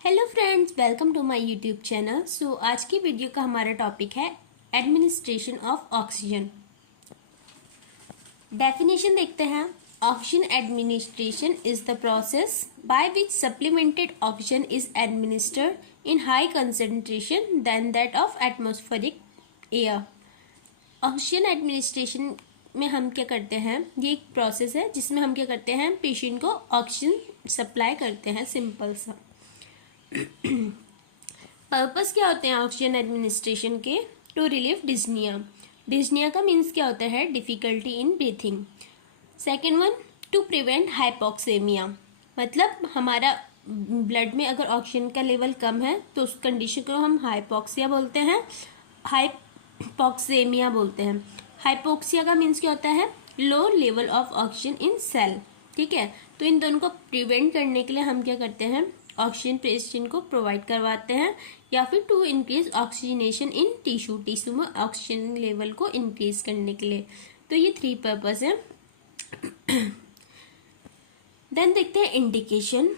Hello friends, welcome to my YouTube channel. So आज की video का हमारा टॉपिक है एडमिनिस्ट्रेशन ऑफ ऑक्सीजन। डेफिनेशन देखते हैं। Oxygen administration is the process by which supplemented oxygen is administered in high concentration then that of atmospheric air. Oxygen administration में हम क्या करते हैं, ये एक प्रोसेस है जिसमें हम क्या करते हैं, पेशेंट को ऑक्सीजन सप्लाई करते हैं। सिंपल सा पर्पस क्या होते हैं ऑक्सीजन एडमिनिस्ट्रेशन के? To relieve dyspnoea. डिस्निया का मीन्स क्या होता है? Difficulty in breathing. Second one, to prevent hypoxaemia, मतलब हमारा ब्लड में अगर ऑक्सीजन का लेवल कम है तो उस कंडीशन को हम हाइपोक्सिया बोलते हैं, हाइपोक्सेमिया बोलते हैं। हाइपोक्सिया का मीन्स क्या होता है? Low level of oxygen in cell. ठीक है, तो इन दोनों को प्रिवेंट करने के लिए हम क्या करते हैं, ऑक्सीजन पेशेंट को प्रोवाइड करवाते हैं, या फिर to increase oxygenation in tissue में ऑक्सीजन लेवल को इंक्रीज करने के लिए। तो ये 3 पर्पस है। देन देखते हैं इंडिकेशन।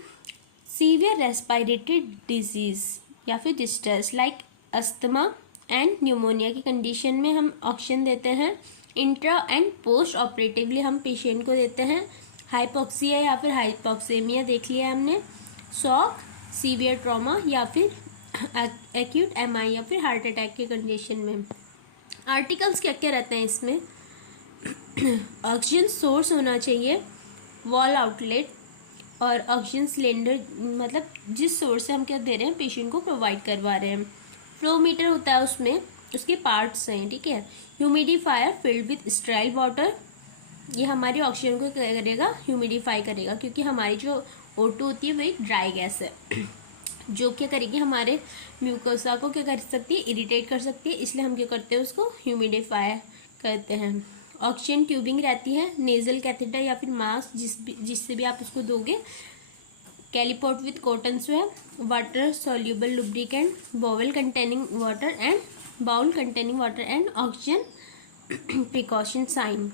सीवियर रेस्पिरेटरी डिजीज या फिर distress like asthma and pneumonia की कंडीशन में हम ऑक्सीजन देते हैं। इंट्रा एंड पोस्ट ऑपरेटिवली हम पेशेंट को देते हैं। हाइपोक्सिया या फिर हाइपोक्सेमिया देख लिया हमने। शॉक, सीवियर ट्रॉमा या फिर एक्यूट एमआई या फिर हार्ट अटैक के कंडीशन में। आर्टिकल्स क्या क्या रहते हैं इसमें? ऑक्सीजन सोर्स होना चाहिए, वॉल आउटलेट और ऑक्सीजन सिलेंडर, मतलब जिस सोर्स से हम क्या दे रहे हैं, पेशेंट को प्रोवाइड करवा रहे हैं। फ्लो मीटर होता है, उसमें उसके पार्ट्स हैं। ठीक है, humidifier filled with sterile water, ये हमारी ऑक्सीजन को क्या करेगा? ह्यूमिडिफाई करेगा, क्योंकि हमारी जो O2 होती है वही ड्राई गैस है जो क्या करेगी, हमारे म्यूकोसा को क्या कर सकती है? इरिटेट कर सकती है। इसलिए हम क्या करते हैं, उसको ह्यूमिडिफाई करते हैं। ऑक्सीजन ट्यूबिंग रहती है, नेजल कैथेटर या फिर मास्क जिससे भी आप उसको दोगे। कैलीपोर्ट with cotton swab, water soluble lubricant, bowl containing water and oxygen precaution sign.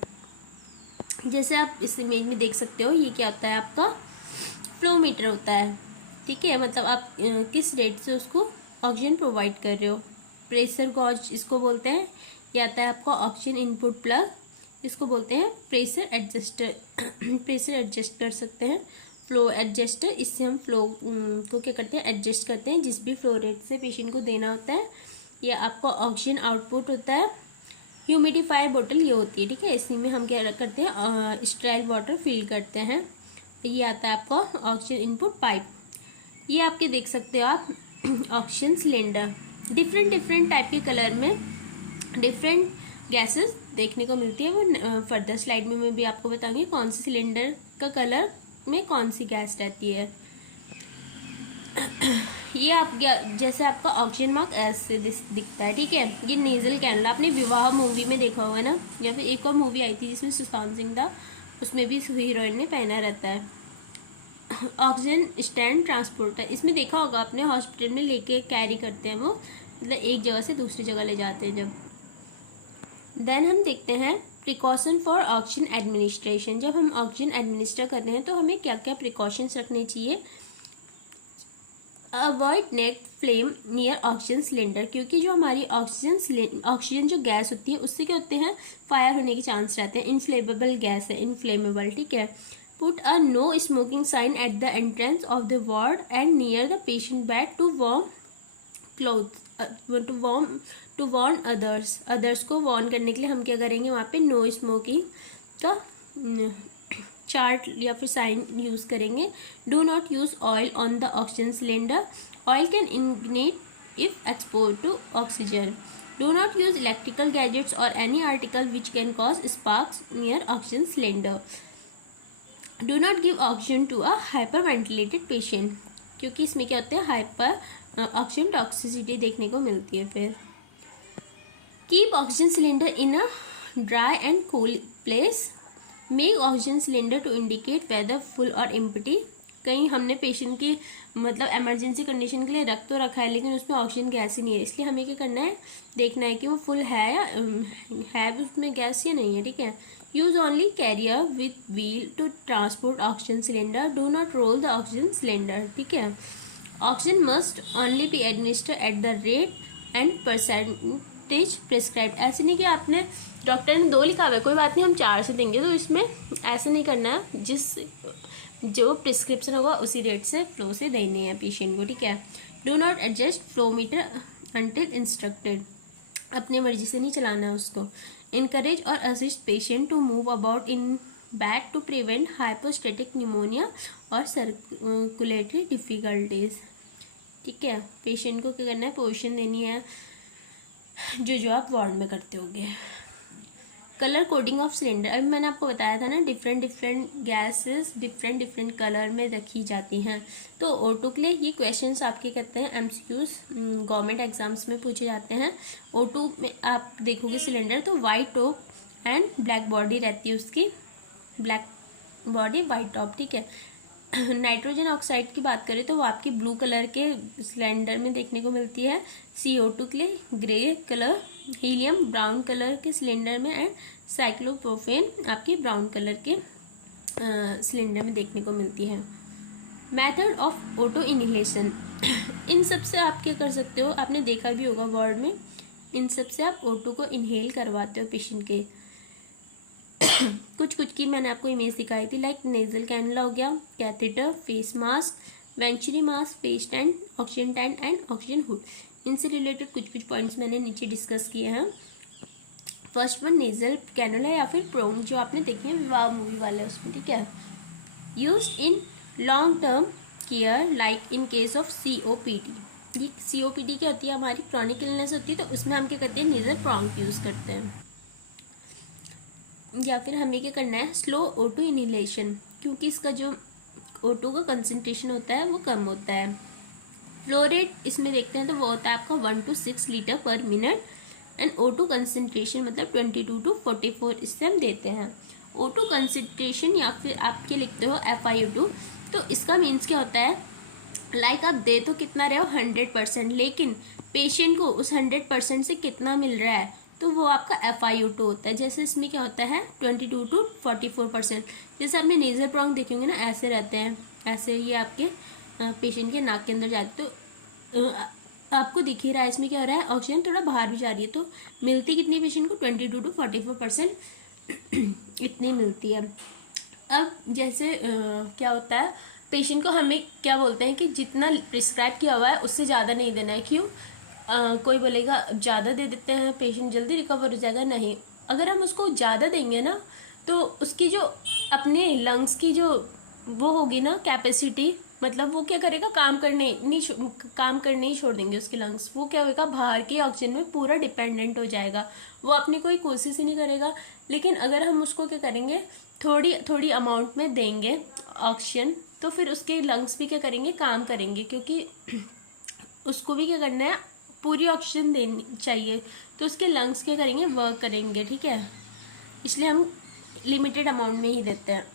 जैसे आप इस इमेज में देख सकते हो, ये क्या होता है आपका? फ्लो मीटर होता है। ठीक है, मतलब आप किस रेट से उसको ऑक्सीजन प्रोवाइड कर रहे हो। प्रेशर गॉज इसको बोलते हैं। ये आता है आपका ऑक्सीजन इनपुट प्लग, इसको बोलते हैं प्रेशर एडजस्टर। प्रेशर एडजस्ट कर सकते हैं। फ्लो एडजस्टर, इससे हम फ्लो को क्या करते हैं? एडजस्ट करते हैं जिस भी फ्लो रेट से पेशेंट को देना होता है। ये आपका ऑक्सीजन आउटपुट होता है। ह्यूमिडिफायर बोतल ये होती है। ठीक है, इसी में हम क्या करते हैं? स्टेराइल वाटर फिल करते हैं। ये आता है आपका ऑक्सीजन इनपुट पाइप। ये आपके देख सकते हो आप ऑक्सीजन सिलेंडर। डिफरेंट टाइप के कलर में डिफरेंट गैसेस देखने को मिलती है। वो फर्दर स्लाइड में मैं भी आपको बताऊंगी कौन सी सिलेंडर का कलर में कौन सी गैस रहती है। ये आप जैसे आपका ऑक्सीजन मार्क ऐसे दिखता है। ठीक है, ये नेजल कैनुला आपने विवाह मूवी में देखा होगा ना, या फिर एक और मूवी आई थी जिसमें सुशांत सिंह था, उसमें भी हीरोइन ने पहना रहता है। ऑक्सीजन स्टैंड ट्रांसपोर्टर, इसमें देखा होगा आपने, हॉस्पिटल में लेके कैरी करते हैं वो, मतलब एक जगह से दूसरी जगह ले जाते हैं जब। देन हम देखते हैं प्रिकॉशन फॉर ऑक्सीजन एडमिनिस्ट्रेशन। जब हम ऑक्सीजन एडमिनिस्टर कर रहे हैं तो हमें क्या क्या प्रिकॉशंस रखने चाहिए? Avoid net flame near oxygen cylinder, क्योंकि जो हमारी ऑक्सीजन जो गैस होती है उससे क्या होते हैं? फायर होने के चांस रहते हैं। इनफ्लेमेबल गैस है, इनफ्लेमेबल। ठीक है, put a no smoking sign at the entrance of the ward and near the patient bed to warm cloth, to warn others को वार्न करने के लिए हम क्या करेंगे? वहाँ पे नो स्मोकिंग का चार्ट या फिर साइन यूज करेंगे। Do not use oil on the oxygen cylinder, oil can ignite if expose to oxygen. Do not use electrical gadgets और any article which can cause sparks near oxygen cylinder. Do not give oxygen to a hyperventilated patient, क्योंकि इसमें क्या होता है? Hyper oxygen toxicity देखने को मिलती है। फिर keep oxygen cylinder in a dry and cool place. Make oxygen cylinder to indicate whether full और एम्प्टी। कहीं हमने पेशेंट की मतलब इमरजेंसी कंडीशन के लिए रख तो रखा है, लेकिन उसमें ऑक्सीजन गैस ही नहीं है, इसलिए हमें क्या करना है? देखना है कि वो फुल है या है उसमें गैस या नहीं है। ठीक है, use only carrier with wheel to transport oxygen cylinder. Do not roll the oxygen cylinder. ठीक है, oxygen must only be administer at the rate and percentage prescribe. ऐसे नहीं कि आपने डॉक्टर ने 2 लिखा हुआ है, कोई बात नहीं हम 4 से देंगे, तो इसमें ऐसे नहीं करना है। जो प्रिस्क्रिप्शन होगा उसी रेट से फ्लो से देने हैं पेशेंट को, ठीक है। Do not adjust flow meter until instructed, अपनी मर्जी से नहीं चलाना है उसको। इनकरेज और assist patient to move about in bag to prevent hypostatic pneumonia और सर्कुलेटरी डिफिकल्टीज, ठीक है। पेशेंट को क्या करना है, पोजीशन देनी है जो आप वार्ड में करते होगे। कलर कोडिंग ऑफ सिलेंडर, अभी मैंने आपको बताया था ना, डिफरेंट गैसेस डिफरेंट कलर में रखी जाती हैं। तो O2 के लिए ये क्वेश्चंस आपके कहते हैं MCQs गवर्नमेंट एग्जाम्स में पूछे जाते हैं। O2 में आप देखोगे सिलेंडर तो white top and black body रहती है उसकी, ब्लैक बॉडी वाइट टॉप, ठीक है। नाइट्रोजन ऑक्साइड की बात करें तो वो आपकी ब्लू कलर के सिलेंडर में देखने को मिलती है। CO2 के लिए grey colour, helium brown colour के सिलेंडर में एंड साइक्लोप्रोपेन आपके ब्राउन कलर के सिलेंडर में देखने को मिलती है। मेथड ऑफ ऑटो इनहेलेशन, इन सब से आप क्या कर सकते हो, आपने देखा भी होगा वार्ड में, इन सब से आप O2 को इनहेल करवाते हो पेशेंट के। कुछ की मैंने आपको इमेज दिखाई थी, लाइक नेजल कैनुला हो गया, catheter, face mask, venturi mask, face tank, oxygen tank and oxygen hood. इनसे रिलेटेड कुछ पॉइंट्स मैंने नीचे डिस्कस किए हैं। फर्स्ट वन नेजल कैनुला या फिर प्रोंग, जो आपने देखे हैं विवाह मूवी वाले उसमें, ठीक है। Used in long term care like in case of COPD। ये COPD क्या होती है, हमारी क्रॉनिक इलनेस होती है, तो उसमें हम क्या करते हैं, नेजल प्रोंग यूज करते हैं। या फिर हमें क्या करना है, स्लो O2 इनहेलेशन, क्योंकि इसका जो O2 का कंसंट्रेशन होता है वो कम होता है। फ्लो रेट इसमें देखते हैं तो वो होता है आपका 1 to 6 लीटर पर मिनट एंड O2 कंसंट्रेशन मतलब 22 to 44 इससे हम देते हैं। O2 कंसंट्रेशन या फिर आप क्या लिखते हो FiO2, तो इसका मीन्स क्या होता है, लाइक आप दे तो कितना रहे हो 100%, लेकिन पेशेंट को उस 100% से कितना मिल रहा है, तो वो आपका FiO2 होता है। जैसे इसमें क्या होता है 22 to 44%। जैसे आपने नेजल प्रोंग देखे होंगे ना, ऐसे रहते हैं, ऐसे ये आपके पेशेंट के नाक के अंदर जाते, तो आपको दिख ही रहा है इसमें क्या हो रहा है, ऑक्सीजन थोड़ा बाहर भी जा रही है, तो मिलती कितनी पेशेंट को 22 to 44% इतनी मिलती है। अब जैसे क्या होता है, पेशेंट को हमें क्या बोलते हैं कि जितना प्रिस्क्राइब किया हुआ है उससे ज़्यादा नहीं देना है। क्यों, कोई बोलेगा ज़्यादा दे देते हैं पेशेंट जल्दी रिकवर हो जाएगा, नहीं। अगर हम उसको ज़्यादा देंगे ना, तो उसकी जो अपने लंग्स की जो वो होगी ना कैपेसिटी, मतलब वो क्या करेगा, काम करने ही छोड़ देंगे उसके लंग्स। वो क्या होगा, बाहर के ऑक्सीजन में पूरा डिपेंडेंट हो जाएगा, वो अपनी कोई कोशिश ही नहीं करेगा। लेकिन अगर हम उसको क्या करेंगे, थोड़ी अमाउंट में देंगे ऑक्सीजन, तो फिर उसके लंग्स भी क्या करेंगे, काम करेंगे, क्योंकि उसको भी क्या करना है, पूरी ऑक्सीजन देनी चाहिए, तो उसके लंग्स क्या करेंगे, वर्क करेंगे, ठीक है। इसलिए हम लिमिटेड अमाउंट में ही देते हैं।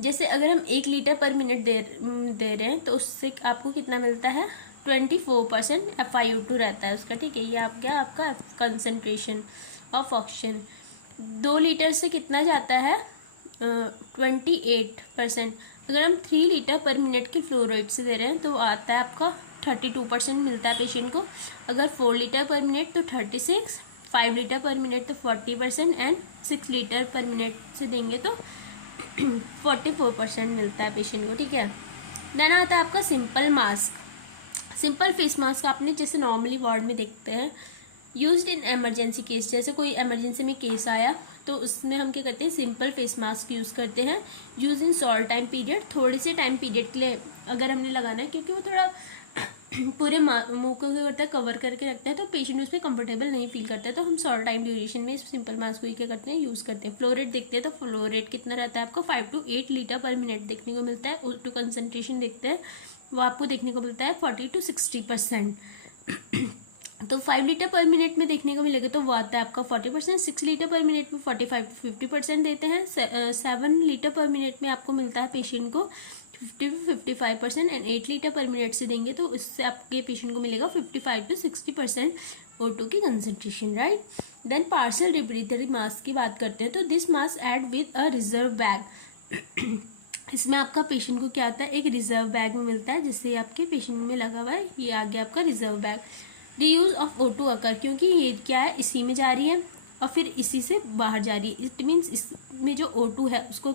जैसे अगर हम 1 लीटर पर मिनट दे रहे हैं, तो उससे आपको कितना मिलता है, 24% FiO2 रहता है उसका, ठीक है। ये आपका कंसंट्रेशन ऑफ ऑक्सीजन। 2 लीटर से कितना जाता है, 28%। अगर हम 3 लीटर पर मिनट के फ्लो रेट से दे रहे हैं तो आता है आपका 32% मिलता है पेशेंट को। अगर 4 लीटर पर मिनट तो 36, 5 लीटर पर मिनट तो 40% एंड 6 लीटर पर मिनट से देंगे तो 44% मिलता है पेशेंट को, ठीक है। देन आता है आपका simple mask. Simple face mask आपने जैसे नॉर्मली वार्ड में देखते हैं, यूज्ड इन इमरजेंसी केस, जैसे कोई इमरजेंसी में केस आया तो उसमें हम क्या करते हैं, सिंपल फेस मास्क यूज़ करते हैं। Use in short time period, थोड़े से टाइम पीरियड के लिए अगर हमने लगाना है, क्योंकि वो थोड़ा पूरे मुंह को क्या करता है, कवर करके रखता है, तो पेशेंट उसमें कंफर्टेबल नहीं फील करता है, तो हम शॉर्ट टाइम ड्यूरेशन में सिंपल मास्क को क्या करते हैं, यूज़ करते हैं। फ्लो रेट देखते हैं तो फ्लो रेट कितना रहता है आपको, 5 to 8 लीटर पर मिनट देखने को मिलता है। O2 कंसनट्रेशन देखते हैं, वो आपको देखने को मिलता है 40 to 60%। तो 5 लीटर पर मिनट में देखने को मिलेगा तो वो आता है आपका 40%। 6 लीटर पर मिनट में 45 to 50% देते हैं। 7 लीटर पर मिनट में आपको मिलता है पेशेंट को 50 to 55% एंड 8 लीटर पर मिनट से देंगे तो इससे आपके पेशेंट को मिलेगा 55 to 60% O2 की concentration, right. Then partial respiratory mask की बात करते हैं तो this mask add with a reserve bag. इसमें आपका पेशेंट को क्या आता है, एक रिजर्व बैग में मिलता है, जिससे आपके पेशेंट में लगा हुआ है, ये आ गया आपका reserve bag. Reuse of O2 अकर, क्योंकि ये क्या है, इसी में जा रही है और फिर इसी से बाहर जा रही है, इट मीन्स इसमें जो O2 है उसका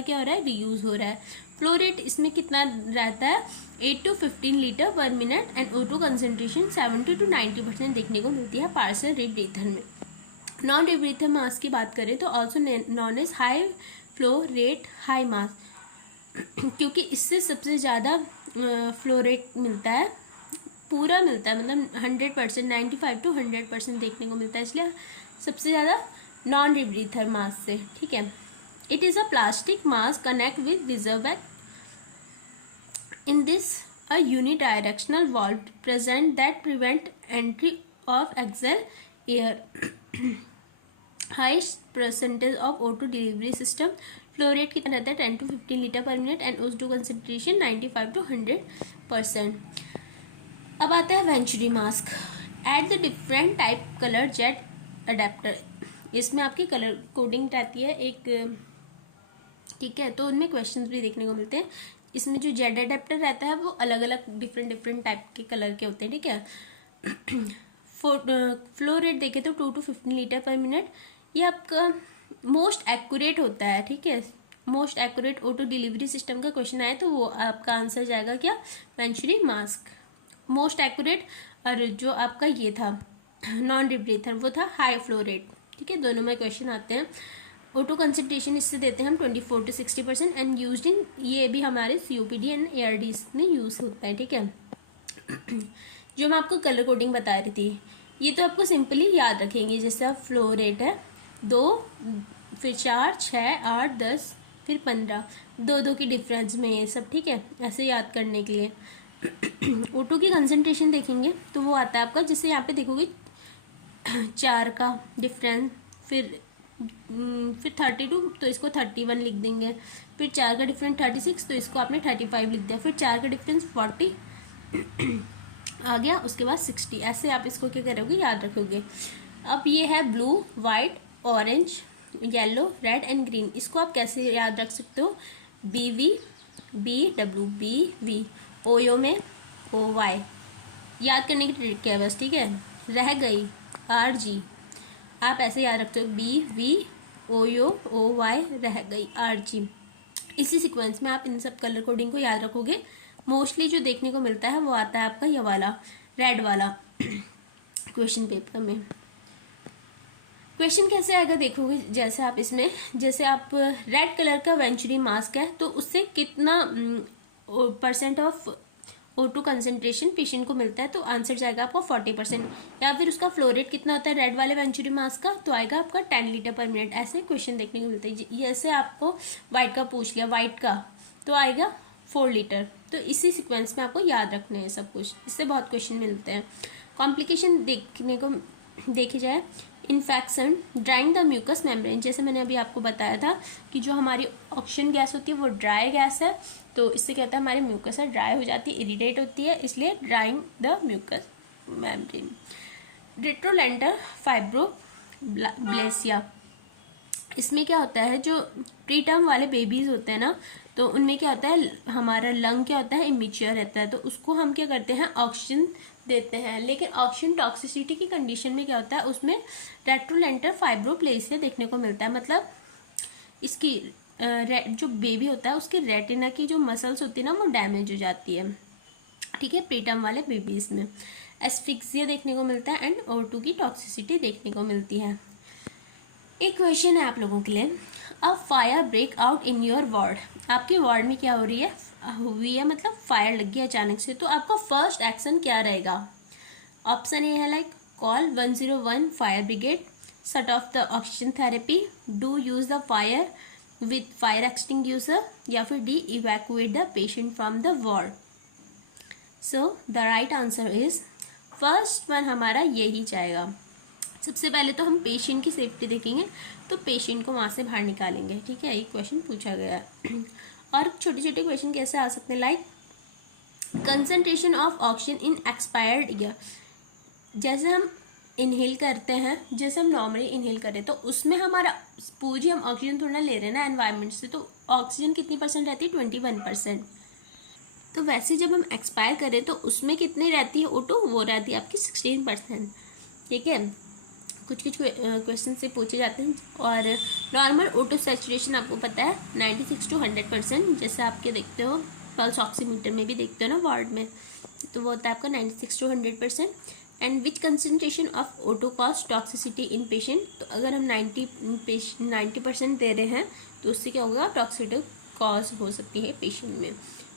क्या हो रहा है, रीयूज हो रहा है। फ्लो रेट इसमें कितना रहता है, 8 to 15 लीटर पर minute and O2 concentration 70 to 90% देखने को मिलती है पार्शियल रीब्रीथर में। नॉन रीब्रीथर मास की बात करें तो also known as high flow rate high mass, क्योंकि इससे सबसे ज़्यादा फ्लो रेट मिलता है, पूरा मिलता है, मतलब 100%, 95 to 100% देखने को मिलता है, इसलिए सबसे ज़्यादा नॉन रीब्रीथर मास से। ठीक है। It is a plastic mass connect with reserve bag, in this a unidirectional valve present that prevent entry of exhale air. Highest percentage of O2 delivery system. Flow rate कितना रहता है, 10 to 15 लीटर पर minute and O2 concentration 95 to 100%। अब आता है venturi mask. At the different type colour jet adapter, इसमें आपकी colour coding रहती है एक, ठीक है, तो उनमें क्वेश्चंस भी देखने को मिलते हैं। इसमें जो जेड अडेप्टर रहता है वो अलग अलग डिफरेंट टाइप के कलर के होते हैं। ठीक है। फ्लो रेट देखे तो 2 to 15 लीटर पर मिनट, ये आपका मोस्ट एक्यूरेट होता है। ठीक है, most accurate O2 delivery system का क्वेश्चन आया तो वो आपका आंसर जाएगा क्या, वेंचुरी मास्क। मोस्ट एक्यूरेट, और जो आपका ये था नॉन रीब्रीथर वो था हाई फ्लो रेट। ठीक है, दोनों में क्वेश्चन आते हैं। O2 कंसेंट्रेशन इससे देते हैं हम 24 to 60% एंड यूज्ड इन, ये भी हमारे COPD एंड ARDs में यूज होता है। ठीक है। जो मैं आपको कलर कोडिंग बता रही थी, ये तो आपको सिंपली याद रखेंगे, जैसे आप फ्लो रेट है 2, फिर 4, 6, 8, 10, फिर 15, 2 की डिफरेंस में ये सब। ठीक है, ऐसे याद करने के लिए। O2 की कंसेंट्रेशन देखेंगे तो वो आता है आपका, जैसे यहाँ पे देखोगे 4 का डिफरेंस, फिर 32 तो इसको 31 लिख देंगे, फिर 4 का डिफरेंस 36 तो इसको आपने 35 लिख दिया, फिर 4 का डिफरेंस 40 आ गया, उसके बाद 60, ऐसे आप इसको क्या करोगे, याद रखोगे। अब ये है blue, white, orange, yellow, red and green, इसको आप कैसे याद रख सकते हो, BV, BW, BV, OO में OY, याद करने की ट्रिक है बस। ठीक है। रह गई RG, आप ऐसे याद रखते हो BV, OO, OY, रह गई RG। इसी सीक्वेंस में आप इन सब कलर कोडिंग को याद रखोगे। मोस्टली जो देखने को मिलता है वो आता है आपका ये वाला रेड वाला क्वेश्चन पेपर में। क्वेश्चन कैसे आएगा देखोगे, जैसे आप इसमें, जैसे आप रेड कलर का वेंचुरी मास्क है तो उससे कितना % ऑफ O2 कंसेंट्रेशन पेशेंट को मिलता है, तो आंसर जाएगा आपका 40%। या फिर उसका फ्लो रेट कितना होता है रेड वाले वेंचुरी मास्क का, तो आएगा आपका 10 लीटर पर मिनट। ऐसे क्वेश्चन देखने को मिलते हैं। जैसे आपको वाइट का पूछ लिया, वाइट का तो आएगा 4 लीटर। तो इसी सीक्वेंस में आपको याद रखना है सब कुछ, इससे बहुत क्वेश्चन मिलते हैं। कॉम्प्लिकेशन देखने को देखी जाए, infection, drying the mucous membrane, जैसे मैंने अभी आपको बताया था कि जो हमारी ऑक्सीजन गैस होती है वो ड्राई गैस है, तो इससे क्या होता है, हमारी म्यूकस है ड्राई हो जाती है, इरिटेट होती है, इसलिए ड्राइंग द म्यूकस मेम्ब्रेन। रेट्रोलेंटर फाइब्रोब्लेसिया, इसमें क्या होता है, जो प्री टर्म वाले बेबीज होते हैं ना, तो उनमें क्या होता है, हमारा लंग क्या होता है, इमेच्योर रहता है, तो उसको हम क्या करते हैं, ऑक्सीजन देते हैं। लेकिन ऑक्सीजन टॉक्सिसिटी की कंडीशन में क्या होता है, उसमें रेट्रोलेंटर फाइब्रोप्लेसिया देखने को मिलता है। मतलब इसकी जो बेबी होता है उसके रेटिना की जो मसल्स होती है ना वो डैमेज हो जाती है। ठीक है, प्रीटर्म वाले बेबीज में एस्फिक्सिया देखने को मिलता है एंड O2 की टॉक्सिसिटी देखने को मिलती है। एक क्वेश्चन है आप लोगों के लिए, अब fire break out in your ward, आपके वार्ड में क्या हो रही है, हुई है, मतलब फायर लग गया अचानक से, तो आपका फर्स्ट एक्शन क्या रहेगा। ऑप्शन ए है like call 101 fire brigade, shut off the oxygen therapy, do use the fire with fire extinguisher, या फिर D evacuate the patient from the ward. So the right answer is first one, हमारा यही जाएगा। सबसे पहले तो हम पेशेंट की सेफ्टी देखेंगे, तो पेशेंट को वहाँ से बाहर निकालेंगे। ठीक है, ये क्वेश्चन पूछा गया है। और छोटे छोटे क्वेश्चन कैसे आ सकते हैं, like concentration of oxygen in expired year, जैसे हम इनहेल करते हैं, जैसे हम नॉर्मली इनहेल करें तो उसमें हमारा पूरी हम ऑक्सीजन थोड़ा ले रहे हैं ना एनवायरनमेंट से, तो ऑक्सीजन कितनी परसेंट रहती है, 21%। तो वैसे जब हम एक्सपायर करें तो उसमें कितनी रहती है O2, वो रहती है आपकी 16%। ठीक है, कुछ कुछ क्वेश्चन से पूछे जाते हैं। और नॉर्मल O2 सैचुरेशन आपको पता है 96 to 100%, जैसे आपके देखते हो पल्स ऑक्सीमीटर में भी देखते हो ना वार्ड में, तो वो होता है आपका 96 to 100%। And which concentration of O2 cause toxicity in patient, तो अगर हम 90% दे रहे हैं तो उससे क्या होगा, टॉक्सिसिटी कॉज हो सकती है पेशेंट में।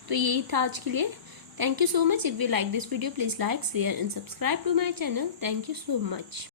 तो यही था आज के लिए। Thank you so much. If you like this video please like, share and subscribe to my channel. Thank you so much.